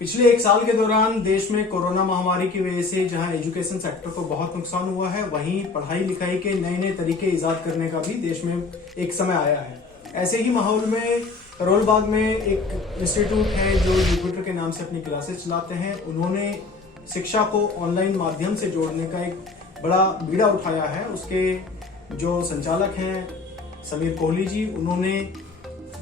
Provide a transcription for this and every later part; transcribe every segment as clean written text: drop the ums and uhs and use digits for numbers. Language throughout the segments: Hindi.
पिछले एक साल के दौरान देश में कोरोना महामारी की वजह से जहां एजुकेशन सेक्टर को बहुत नुकसान हुआ है, वहीं पढ़ाई लिखाई के नए नए तरीके इजाद करने का भी देश में एक समय आया है। ऐसे ही माहौल में करोल बाग में एक इंस्टीट्यूट है जो जुपिटर के नाम से अपनी क्लासेस चलाते हैं। उन्होंने शिक्षा को ऑनलाइन माध्यम से जोड़ने का एक बड़ा बीड़ा उठाया है। उसके जो संचालक हैं समीर कोहली जी, उन्होंने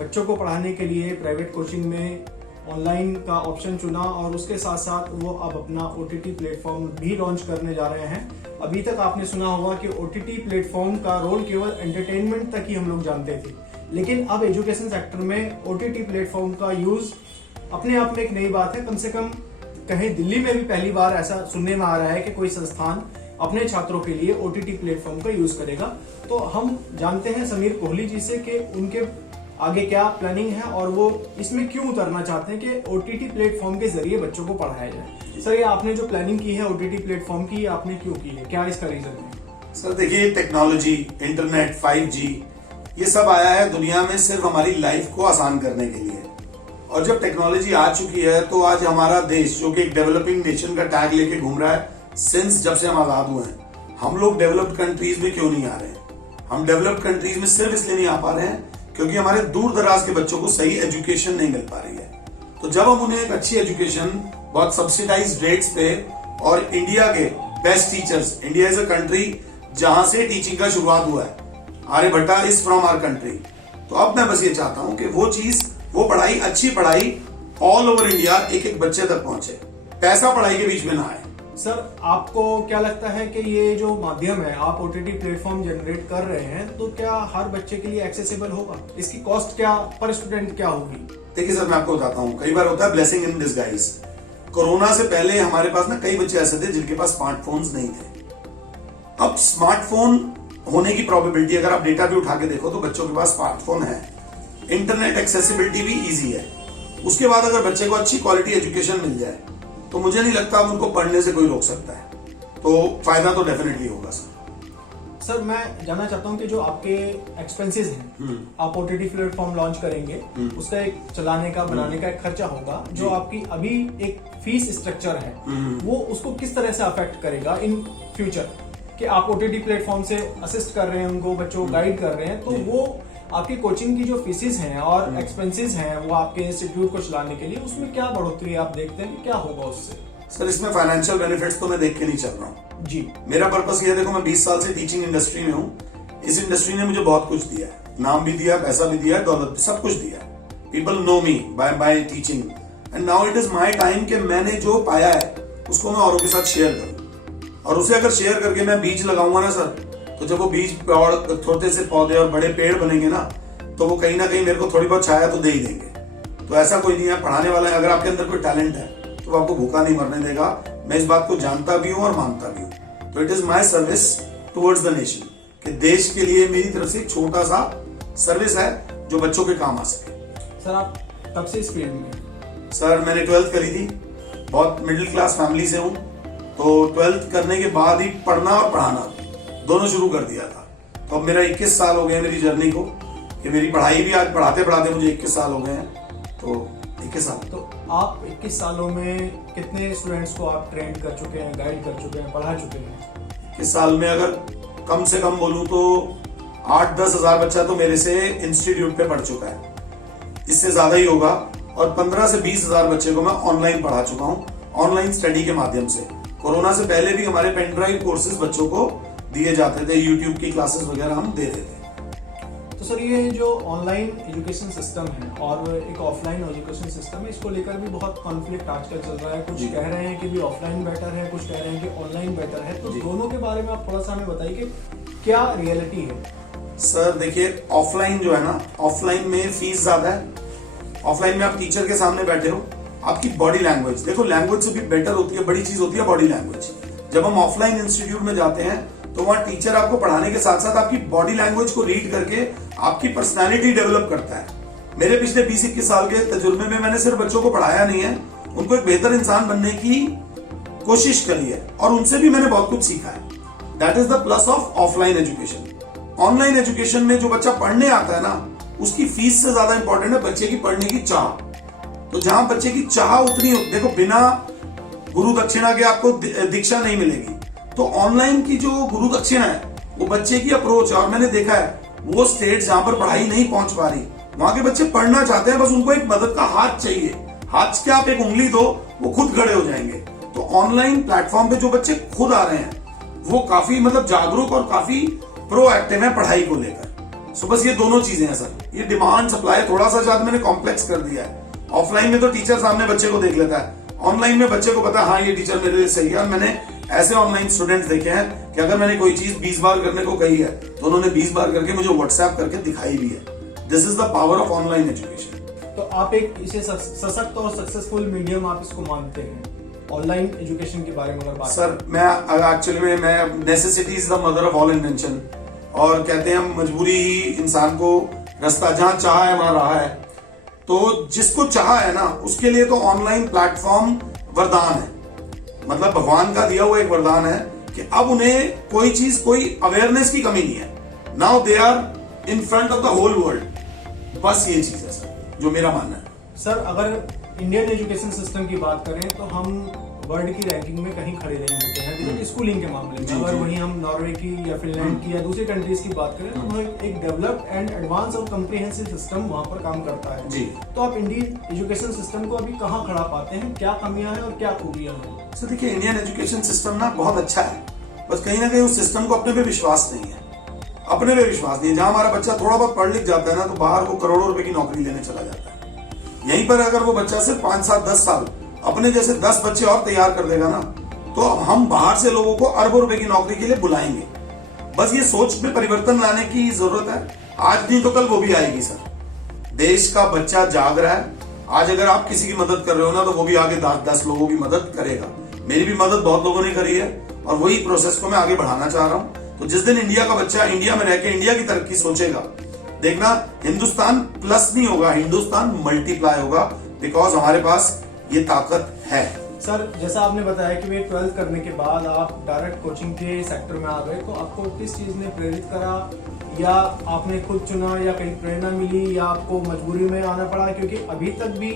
बच्चों को पढ़ाने के लिए प्राइवेट कोचिंग में ऑनलाइन का ऑप्शन चुना और उसके साथ साथ वो अब अपना OTT प्लेटफॉर्म भी लॉन्च करने जा रहे हैं। अभी तक आपने सुना होगा कि OTT प्लेटफॉर्म का रोल केवल एंटरटेनमेंट तक ही हम लोग जानते थे, लेकिन अब एजुकेशन सेक्टर में OTT प्लेटफॉर्म का यूज अपने आप में एक नई बात है। कम से कम कहीं दिल्ली में भी पहली बार ऐसा सुनने में आ रहा है कि कोई संस्थान अपने छात्रों के लिए OTT प्लेटफॉर्म का यूज करेगा। तो हम जानते हैं समीर कोहली जी से कि उनके आगे क्या प्लानिंग है और वो इसमें क्यों उतरना चाहते हैं कि OTT प्लेटफॉर्म के जरिए बच्चों को पढ़ाया जाए। सर, ये आपने जो प्लानिंग की है OTT प्लेटफॉर्म की, आपने क्यों की है, क्या इसका रीजन है? सर देखिए, टेक्नोलॉजी, इंटरनेट, 5G ये सब आया है दुनिया में सिर्फ हमारी लाइफ को आसान करने के लिए। और जब टेक्नोलॉजी आ चुकी है तो आज हमारा देश, जो कि एक डेवलपिंग नेशन का टैग लेके घूम रहा है सिंस जब से हम आजाद हुए हैं, हम लोग डेवलप्ड कंट्रीज में क्यों नहीं आ रहे हैं? हम डेवलप्ड कंट्रीज में सिर्फ इसलिए नहीं आ पा रहे हैं क्योंकि हमारे दूर दराज के बच्चों को सही एजुकेशन नहीं मिल पा रही है। तो जब हम उन्हें एक अच्छी एजुकेशन बहुत सब्सिडाइज्ड रेट्स पे और इंडिया के best teachers, India is a country जहां से टीचिंग का शुरुआत हुआ है, Aryabhata is from our country. तो अब मैं बस ये चाहता हूं कि वो चीज, वो पढ़ाई, अच्छी पढ़ाई ऑल ओवर इंडिया एक एक बच्चे तक पहुंचे, पैसा पढ़ाई के बीच में ना आए। सर, आपको क्या लगता है कि ये जो माध्यम है, आप OTT प्लेटफॉर्म जनरेट कर रहे हैं, तो क्या हर बच्चे के लिए एक्सेसिबल होगा? इसकी कॉस्ट क्या पर स्टूडेंट क्या होगी? देखिए सर, मैं आपको बताता हूँ, कई बार होता है ब्लेसिंग इन डिस्गाइज। कोरोना से पहले हमारे पास ना कई बच्चे ऐसे थे जिनके पास स्मार्टफोन्स नहीं थे। अब स्मार्टफोन होने की प्रोबेबिलिटी, अगर आप डेटा भी उठा के देखो तो बच्चों के पास स्मार्टफोन है, इंटरनेट एक्सेसिबिलिटी भी ईजी है। उसके बाद अगर बच्चे को अच्छी क्वालिटी एजुकेशन मिल जाए तो मुझे नहीं लगता उनको पढ़ने से कोई रोक सकता है। तो फायदा तो डेफिनेटली होगा सर, मैं जानना चाहता हूँ कि जो आपके एक्सपेंसेस हैं, आप OTT प्लेटफॉर्म लॉन्च करेंगे, उसका एक चलाने का, बनाने का एक खर्चा होगा, जो आपकी अभी एक फीस स्ट्रक्चर है, वो उसको किस तरह से अफेक्ट करेगा इन फ्यूचर? कि आप OTT प्लेटफॉर्म से असिस्ट कर रहे हैं, उनको बच्चों को गाइड कर रहे हैं, तो वो आपकी कोचिंग की जो फीसेस हैं और एक्सपेंसेस हैं वो आपके इंस्टीट्यूट को चलाने के लिए, उसमें क्या बढ़ोतरी आप देखते हैं, क्या होगा उससे? सर, इसमें फाइनेंशियल बेनिफिट्स तो मैं देख के नहीं चल रहा हूँ जी। मेरा पर्पस ये है, देखो मैं 20 साल से टीचिंग इंडस्ट्री में हूँ। इस इंडस्ट्री ने मुझे बहुत कुछ दिया है, नाम भी दिया, पैसा भी दिया, दौलत भी, सब कुछ दिया। People know me bye teaching and now it is my time कि मैंने जो पाया है उसको मैं औरों के साथ शेयर करूँ। और उसे अगर शेयर करके मैं बीज लगाऊंगा ना सर, तो जब वो बीज छोटे से पौधे और बड़े पेड़ बनेंगे ना, तो वो कहीं ना कहीं मेरे को थोड़ी बहुत छाया तो दे ही देंगे। तो ऐसा कोई नहीं है, पढ़ाने वाला है, अगर आपके अंदर कोई टैलेंट है तो वो आपको भूखा नहीं मरने देगा। मैं इस बात को जानता भी हूँ और मानता भी हूँ। तो it is my service towards the nation, कि देश के लिए मेरी तरफ से एक छोटा सा सर्विस है जो बच्चों के काम आ सके। सर, आप कब से इस फील्ड में? सर, मैंने 12th करी थी, बहुत मिडिल क्लास फैमिली से हूँ, तो 12th करने के बाद ही पढ़ना और पढ़ाना दोनों शुरू कर दिया था। तो अब मेरा 21 साल हो गए मेरी जर्नी को, कि मेरी पढ़ाई भी आज पढ़ाते पढ़ाते मुझे 21 साल हो गए हैं। तो 21 साल। तो आप 21 सालों में कितने स्टूडेंट्स को आप ट्रेन कर चुके हैं, गाइड कर चुके हैं, पढ़ा चुके हैं? 21 साल में अगर कम से कम बोलूं तो 8-10 हजार बच्चा तो मेरे से इंस्टीट्यूट पे पढ़ चुका है, इससे ज्यादा ही होगा। और 15 से 20 हजार बच्चे को मैं ऑनलाइन पढ़ा चुका हूँ, ऑनलाइन स्टडी के माध्यम से। कोरोना से पहले भी हमारे पेन ड्राइव कोर्सेज बच्चों को दिए जाते थे, यूट्यूब की क्लासेस वगैरह हम देते थे। तो सर, ये जो ऑनलाइन एजुकेशन सिस्टम है और एक ऑफलाइन एजुकेशन सिस्टम है, इसको लेकर भी बहुत कॉन्फ्लिक्ट आजकल चल रहा है। कुछ कह रहे हैं कि भी ऑफलाइन बेटर है, कुछ कह रहे हैं कि ऑनलाइन बेटर है। तो दोनों के बारे में आप थोड़ा सा हमें बताइए कि क्या रियलिटी है? सर देखिए, ऑफलाइन जो है ना, ऑफलाइन में फीस ज्यादा है। ऑफलाइन में आप टीचर के सामने बैठे हो, आपकी बॉडी लैंग्वेज, देखो लैंग्वेज से भी बेटर होती है, बड़ी चीज होती है बॉडी लैंग्वेज। जब हम ऑफलाइन इंस्टीट्यूट में जाते हैं तो वहां टीचर आपको पढ़ाने के साथ साथ आपकी बॉडी लैंग्वेज को रीड करके आपकी पर्सनालिटी डेवलप करता है। मेरे पिछले 20-21 साल के तजुर्बे में मैंने सिर्फ बच्चों को पढ़ाया नहीं है, उनको एक बेहतर इंसान बनने की कोशिश करी है और उनसे भी मैंने बहुत कुछ सीखा है। That is the plus of offline education. Online education में जो बच्चा पढ़ने आता है ना, उसकी फीस से ज्यादा इंपॉर्टेंट है बच्चे की पढ़ने की चाह। तो जहां बच्चे की चाह उतनी, देखो बिना गुरु दक्षिणा के आपको दीक्षा नहीं मिलेगी। तो ऑनलाइन की जो गुरु दक्षिणा है वो बच्चे की अप्रोच है। और मैंने देखा है वो स्टेट जहां पर पढ़ाई नहीं पहुंच पा रही, वहां के बच्चे पढ़ना चाहते हैं, बस उनको एक मदद का हाथ चाहिए। हाथ के आप एक उंगली दो, वो खुद खड़े हो जाएंगे। तो ऑनलाइन प्लेटफॉर्म पे जो बच्चे खुद आ रहे हैं वो काफी मतलब जागरूक और काफी प्रोएक्टिव है पढ़ाई को लेकर। सो बस ये दोनों चीजें हैं सर। ये डिमांड सप्लाई थोड़ा सा ज्यादा मैंने कॉम्प्लेक्स कर दिया है। ऑफलाइन में तो टीचर सामने बच्चे को देख लेता है, ऑनलाइन में बच्चे को पता है हाँ ये टीचर मेरे लिए सही है। मैंने ऐसे ऑनलाइन स्टूडेंट्स देखे हैं कि अगर मैंने कोई चीज 20 बार करने को कही है तो उन्होंने 20 बार करके मुझे व्हाट्सएप करके दिखाई भी है। This is the power of online education. तो आप एक इसे सशक्त और सक्सेसफुल मीडियम आप इसको मानते हैं ऑनलाइन एजुकेशन के बारे में अगर बात सर मैं एक्चुअली मैं necessity is the mother of all invention, और कहते हैं मजबूरी ही इंसान को रास्ता जहां चाहा है वहां रहा है। तो जिसको चाहा है ना उसके लिए तो ऑनलाइन प्लेटफॉर्म वरदान है, मतलब भगवान का दिया हुआ एक वरदान है कि अब उन्हें कोई चीज, कोई अवेयरनेस की कमी नहीं है। Now they are in front of the whole world. बस ये चीज है सर जो मेरा मानना है। सर अगर इंडियन एजुकेशन सिस्टम की बात करें तो हम वर्ल्ड की रैंकिंग में कहीं खड़े नहीं होते हैं जैसे स्कूलिंग के मामले में। अगर वहीं हम नॉर्वे की या फिनलैंड की या दूसरी कंट्रीज की बात करें तो वहाँ एक डेवलप्ड एंड एडवांस और कम्प्रिहेंसिव सिस्टम वहाँ पर काम करता है जी। तो आप इंडियन एजुकेशन सिस्टम को अभी कहाँ खड़ा पाते हैं, क्या कमियां हैं और क्या खूबियां हैं? सर देखिए इंडियन एजुकेशन सिस्टम ना बहुत अच्छा है, बस कहीं ना कहीं उस सिस्टम को अपने पे विश्वास नहीं है। अपने पे विश्वास नहीं है। जहां हमारा बच्चा थोड़ा बहुत पढ़ लिख जाता है ना तो बाहर वो करोड़ों रुपए की नौकरी लेने चला जाता है। यहीं पर अगर वो बच्चा सिर्फ 5 साल 10 साल अपने जैसे 10 बच्चे और तैयार कर देगा ना तो हम बाहर से लोगों को अरबों रुपए की नौकरी के लिए बुलाएंगे। बस ये सोच में परिवर्तन लाने की जरूरत है। आज नहीं तो कल वो भी आएगी सर। देश का बच्चा जाग रहा है। आज अगर आप किसी की मदद कर रहे हो ना तो वो भी आगे 10 लोगों की मदद करेगा। मेरी भी मदद बहुत लोगों ने करी है और वही प्रोसेस को मैं आगे बढ़ाना चाह रहा हूं। तो जिस दिन इंडिया का बच्चा इंडिया में रह के इंडिया की तरक्की सोचेगा, देखना हिंदुस्तान प्लस नहीं होगा, हिंदुस्तान मल्टीप्लाई होगा, बिकॉज हमारे पास ये ताकत है। सर जैसा आपने बताया कि वे 12th करने के बाद आप डायरेक्ट कोचिंग के सेक्टर में आ गए, तो आपको किस चीज ने प्रेरित करा, या आपने खुद चुना या कहीं प्रेरणा मिली या आपको मजबूरी में आना पड़ा? क्योंकि अभी तक भी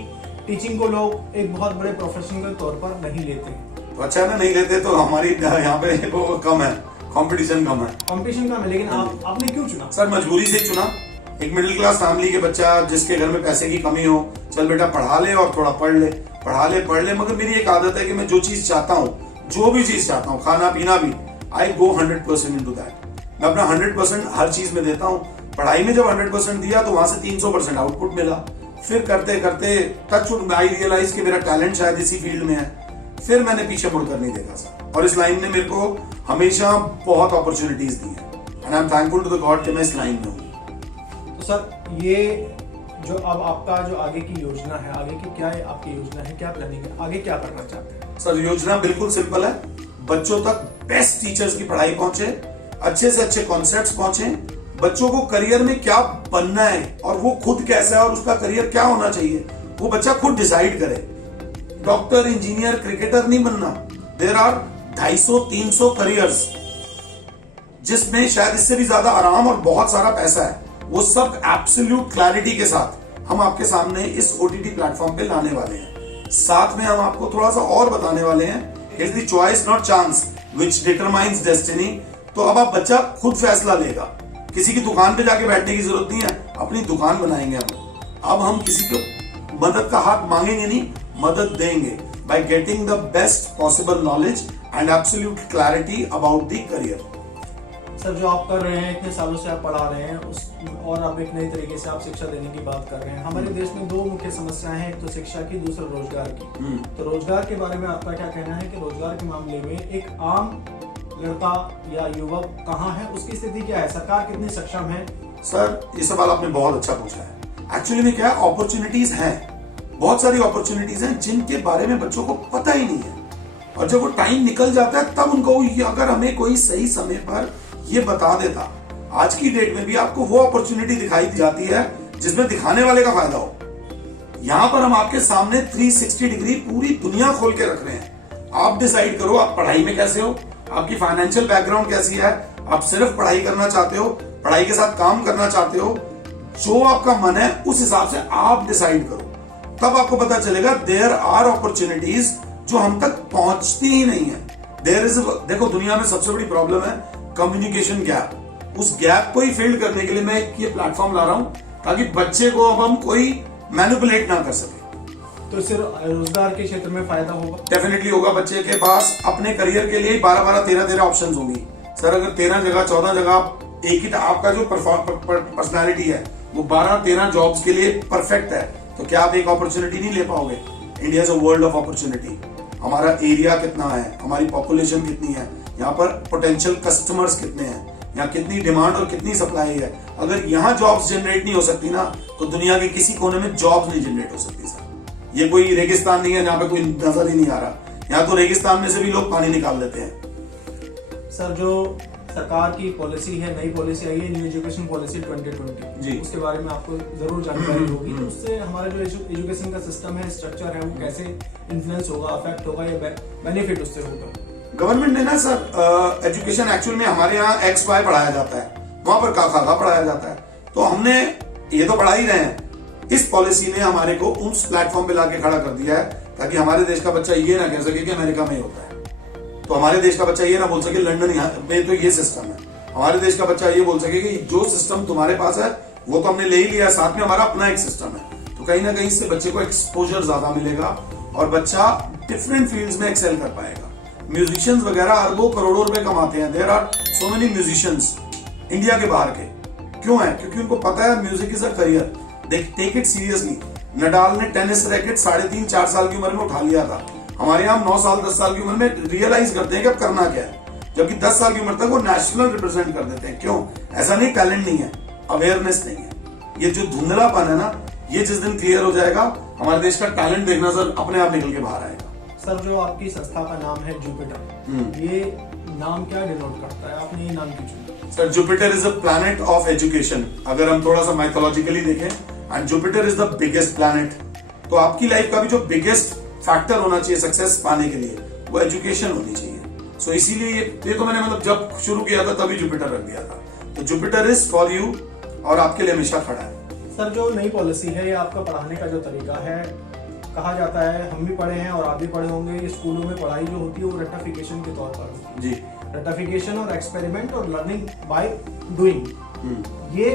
टीचिंग को लोग एक बहुत बड़े प्रोफेशन के तौर पर नहीं लेते। तो अच्छा ना नहीं लेते तो हमारी यहाँ पे वो कम है, कंपटीशन कम है। कंपटीशन कम है, लेकिन आपने क्यों चुना? सर मजबूरी से चुना। एक मिडिल क्लास फैमिली के बच्चा जिसके घर में पैसे की कमी हो, चल बेटा पढ़ा ले और थोड़ा पढ़ ले, पढ़ ले। मगर मेरी एक आदत है कि मैं जो चीज चाहता हूँ, जो भी चीज चाहता हूँ, खाना पीना भी, आई गो 100% इनटू दैट। मैं अपना 100% हर चीज में देता हूँ। पढ़ाई में जब 100% दिया तो वहां से 300% आउटपुट मिला। फिर करते करते टचवुड आई रियलाइज कि मेरा टैलेंट शायद इसी फील्ड में है। फिर मैंने पीछे मुड़कर नहीं देखा सर, और इस लाइन ने मेरे को हमेशा बहुत अपॉर्चुनिटीज दी है and I am thankful to the God कि मैं इस लाइन में हूँ। तो सर ये जो अब आपका जो आगे की योजना है, आगे की क्या है आपकी योजना है, क्या प्लानिंग है, आगे क्या करना चाहते हैं? सर योजना बिल्कुल सिंपल है। बच्चों तक बेस्ट टीचर्स की पढ़ाई पहुंचे, अच्छे से अच्छे कॉन्सेप्ट्स पहुंचे, बच्चों को करियर में क्या बनना है और वो खुद कैसा है और उसका करियर क्या होना चाहिए वो बच्चा खुद डिसाइड करे। डॉक्टर, इंजीनियर, क्रिकेटर नहीं बनना। देयर आर 250-300 करियर्स जिसमें शायद इससे भी ज्यादा आराम और बहुत सारा पैसा है। वो सब एब्सोल्यूट क्लैरिटी के साथ हम आपके सामने इस ओटीटी प्लेटफॉर्म पे लाने वाले हैं। साथ में हम आपको थोड़ा सा और बताने वाले हैं, it's the choice not chance which determines destiny. तो अब आप बच्चा खुद फैसला लेगा। किसी की दुकान पे जाके बैठने की जरूरत नहीं है, अपनी दुकान बनाएंगे अब हम किसी को मदद का हाथ मांगेंगे नहीं, मदद देंगे by getting the best possible knowledge and absolute clarity about the career. Sir जो आप कर रहे हैं, इतने सालों से आप पढ़ा रहे हैं उस और आप एक नई तरीके से आप शिक्षा देने की बात कर रहे हैं। हमारे देश में 2 मुख्य समस्याएं हैं, एक तो शिक्षा की, दूसरा रोजगार की। तो रोजगार के बारे में आपका क्या कहना है कि रोजगार के मामले में एक आम लड़का या युवक कहाँ है, उसकी स्थिति क्या है, सरकार कितनी सक्षम है? सर ये सवाल आपने बहुत अच्छा पूछा है। एक्चुअली में क्या है, अपॉर्चुनिटीज हैं, बहुत सारी अपॉर्चुनिटीज हैं जिनके बारे में बच्चों को पता ही नहीं है। और जब वो टाइम निकल जाता है तब उनको, अगर हमें कोई सही समय पर ये बता देता, आज की डेट में भी आपको वो अपॉर्चुनिटी दिखाई जाती है जिसमें दिखाने वाले का फायदा हो। यहां पर हम आपके सामने 360 डिग्री पूरी दुनिया खोल के रख रहे हैं। आप डिसाइड करो आप पढ़ाई में कैसे हो, आपकी फाइनेंशियल बैकग्राउंड कैसी है, आप सिर्फ पढ़ाई करना चाहते हो, पढ़ाई के साथ काम करना चाहते हो, जो आपका मन है उस हिसाब से आप डिसाइड करो। तब आपको पता चलेगा देयर आर अपॉर्चुनिटीज जो हम तक पहुंचती ही नहीं है। देखो दुनिया में सबसे बड़ी प्रॉब्लम है कम्युनिकेशन गैप। उस गैप को ही फिल करने के लिए मैं ये प्लेटफॉर्म ला रहा हूं ताकि बच्चे को अब हम कोई मैनिपुलेट ना कर सके। तो इससे रोजगार के क्षेत्र में फायदा होगा? डेफिनेटली होगा। बच्चे के पास अपने करियर के लिए 12-12, 13-13 ऑप्शंस होंगी। सर अगर 13 जगह 14 जगह एक ही आपका जो पर्सनालिटी है वो 12-13 जॉब्स के लिए परफेक्ट है, तो क्या आप एक अपॉर्चुनिटी नहीं ले पाओगे? India is a world of opportunity. हमारा एरिया कितना है, हमारी पॉपुलेशन कितनी है, यहाँ पर पोटेंशियल कस्टमर्स कितने हैं, यहाँ कितनी डिमांड और कितनी सप्लाई है। अगर यहाँ जॉब्स जनरेट नहीं हो सकती ना तो दुनिया के किसी कोने में जॉब्स नहीं जनरेट हो सकती। सर ये कोई रेगिस्तान नहीं है जहाँ पे कोई नजर ही नहीं आ रहा। यहाँ तो रेगिस्तान में से भी लोग पानी निकाल लेते हैं। सर जो सरकार की पॉलिसी है, नई पॉलिसी आई है न्यू एजुकेशन पॉलिसी 2020 जी, उसके बारे में आपको जरूर जानकारी होगी। तो उससे हमारा जो एजुकेशन का सिस्टम है, स्ट्रक्चर है, वो कैसे इन्फ्लुएंस होगा, अफेक्ट होगा या बेनिफिट उससे होगा? गवर्नमेंट ने ना सर एजुकेशन एक्चुअल में हमारे यहाँ XY पढ़ाया जाता है, वहां पर खा पढ़ाया जाता है। तो हमने ये तो पढ़ा ही रहे हैं। इस पॉलिसी ने हमारे को उस प्लेटफॉर्म पे लाके खड़ा कर दिया है ताकि हमारे देश का बच्चा ये ना कह सके कि अमेरिका में ही होता है, तो हमारे देश का बच्चा ये ना बोल सके लंदन में तो ये सिस्टम है। हमारे देश का बच्चा ये बोल सके कि जो सिस्टम तुम्हारे पास है वो तो हमने ले ही लिया, साथ में हमारा अपना एक सिस्टम है। तो कहीं ना कहीं इससे बच्चे को एक्सपोजर ज्यादा मिलेगा और बच्चा डिफरेंट फील्ड्स में एक्सेल कर पाएगा। म्यूजिशियंस वगैरह अरबों करोड़ों रुपए कमाते हैं। There are so many musicians India के बाहर के। क्यों है? क्योंकि उनको पता है music is a career, they take it seriously. Nadal ने टेनिस रैकेट 3.5-4 साल की उम्र में उठा लिया था। हमारे यहाँ 9 साल 10 साल की उम्र में रियलाइज करते हैं कि अब करना क्या है, जबकि 10 साल की उम्र तक वो नेशनल रिप्रेजेंट कर देते हैं। क्यों? ऐसा नहीं टैलेंट नहीं है, अवेयरनेस नहीं है। ये जो धुंधलापन है ना, ये जिस दिन क्लियर हो जाएगा हमारे देश का टैलेंट देखना सर अपने आप निकल के बाहर आएगा। सर जो आपकी संस्था का नाम है जुपिटर, ये नाम क्या डिनोट करता है? आपने ये नाम क्यों चुना? Sir Jupiter is a planet of education. अगर हम थोड़ा सा माइथोलॉजिकली देखें, and Jupiter is the biggest planet. तो आपकी लाइफ का भी जो बिगेस्ट फैक्टर होना चाहिए सक्सेस पाने के लिए वो एजुकेशन होनी चाहिए। सो इसीलिए ये तो मैंने मतलब जब शुरू किया था तभी जुपिटर रख दिया था। तो जुपिटर इज फॉर यू और आपके लिए हमेशा खड़ा है। सर जो नई पॉलिसी है, ये आपका पढ़ाने का जो तरीका है, कहा जाता है, हम भी पढ़े हैं और आप भी पढ़े होंगे, ये स्कूलों में पढ़ाई जो होती है वो रट्टाफिकेशन के तौर पर होती है। जी, रट्टाफिकेशन और एक्सपेरिमेंट और लर्निंग बाय डूइंग, ये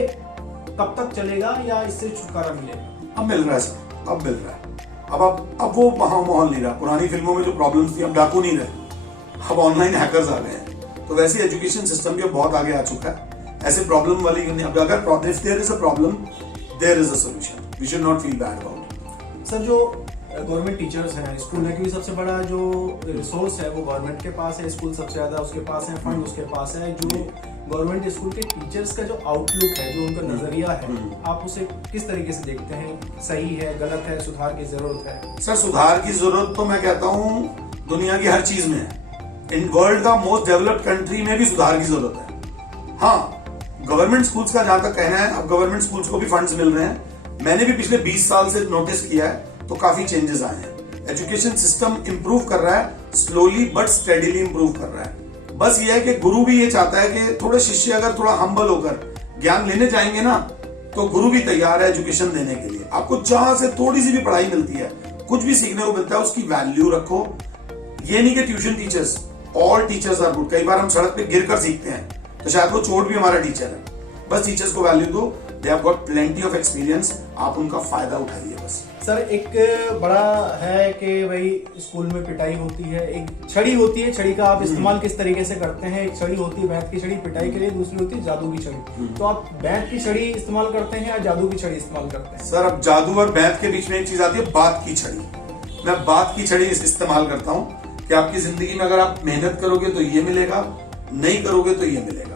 कब तक चलेगा या इससे छुटकारा मिलेगा? अब मिल रहा है सर, अब मिल रहा है। अब वो माहौल नहीं रहा। पुरानी फिल्मों में जो प्रॉब्लम्स थी, अब डाकू नहीं रहे, अब ऑनलाइन हैकर्स आ गए हैं। तो वैसे एजुकेशन सिस्टम भी बहुत आगे आ चुका है। ऐसे प्रॉब्लम वाली अब अगर there is a problem there is a solution, we should not feel bad about. Sir जो गवर्नमेंट टीचर्स हैं, स्कूल में भी सबसे बड़ा जो रिसोर्स है वो गवर्नमेंट के पास है, स्कूल सबसे ज्यादा उसके पास है, फंड उसके पास है। जो गवर्नमेंट स्कूल के टीचर्स का जो आउटलुक है, जो उनका नजरिया है, आप उसे किस तरीके से देखते हैं? सही है, गलत है, सुधार की जरूरत है? सर सुधार की जरूरत तो मैं कहता हूँ दुनिया की हर चीज में है। इन वर्ल्ड का मोस्ट डेवलप्ड कंट्री में भी सुधार की जरूरत है। हाँ, गवर्नमेंट स्कूल्स का जहां तक कहना है, अब गवर्नमेंट स्कूल्स को भी फंड्स मिल रहे हैं। मैंने भी पिछले 20 साल से नोटिस किया है तो काफी चेंजेस आए हैं। एजुकेशन सिस्टम इंप्रूव कर रहा है, स्लोली बट स्टेडीली इंप्रूव कर रहा है। बस ये है कि गुरु भी ये चाहता है कि थोड़े शिष्य अगर थोड़ा हम्बल होकर ज्ञान लेने जाएंगे ना, तो गुरु भी तैयार है एजुकेशन देने के लिए। आपको जहां से थोड़ी सी भी पढ़ाई मिलती है, कुछ भी सीखने को मिलता है, उसकी वैल्यू रखो। ये नहीं कि tuition teachers, all teachers are good. कई बार हम सड़क पे गिर कर सीखते हैं, तो शायद वो चोट भी हमारा टीचर है। बस टीचर्स को वैल्यू दो, they have got plenty of experience, आप उनका फायदा उठाइए बस। सर एक बड़ा है कि भाई स्कूल में पिटाई होती है, एक छड़ी होती है, छड़ी का आप इस्तेमाल किस तरीके से करते हैं? एक छड़ी होती है बैत की छड़ी पिटाई के लिए, दूसरी होती है जादू की छड़ी। तो आप बैत की छड़ी इस्तेमाल करते हैं या जादू की छड़ी इस्तेमाल करते हैं? सर अब जादू और बैत के बीच में एक चीज आती है, बात की छड़ी। मैं बात की छड़ी इस्तेमाल करता हूँ कि आपकी जिंदगी में अगर आप मेहनत करोगे तो ये मिलेगा, नहीं करोगे तो ये मिलेगा।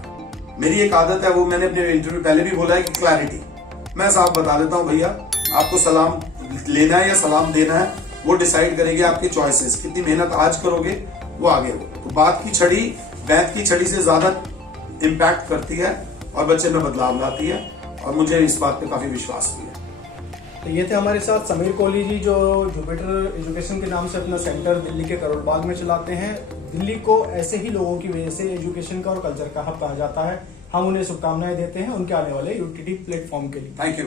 मेरी एक आदत है, वो मैंने अपने इंटरव्यू पहले भी बोला है कि क्लैरिटी। मैं साफ बता देता हूँ, भैया आपको सलाम लेना है या सलाम देना है, वो डिसाइड करेंगे आपके चॉइसेस। कितनी मेहनत आज करोगे वो आगे हो। तो बात की छड़ी बैत की छड़ी से ज्यादा इम्पैक्ट करती है और बच्चे में बदलाव लाती है, और मुझे इस बात पे काफी विश्वास भी है। तो ये थे हमारे साथ समीर कोहली जी, जो जुपिटर एजुकेशन के नाम से अपना सेंटर दिल्ली के करोल बाग में चलाते हैं। दिल्ली को ऐसे ही लोगों की वजह से एजुकेशन का और कल्चर का हब कहा जाता है। हम उन्हें शुभकामनाएं देते हैं उनके आने वाले यूटीटी प्लेटफॉर्म के लिए। Thank you.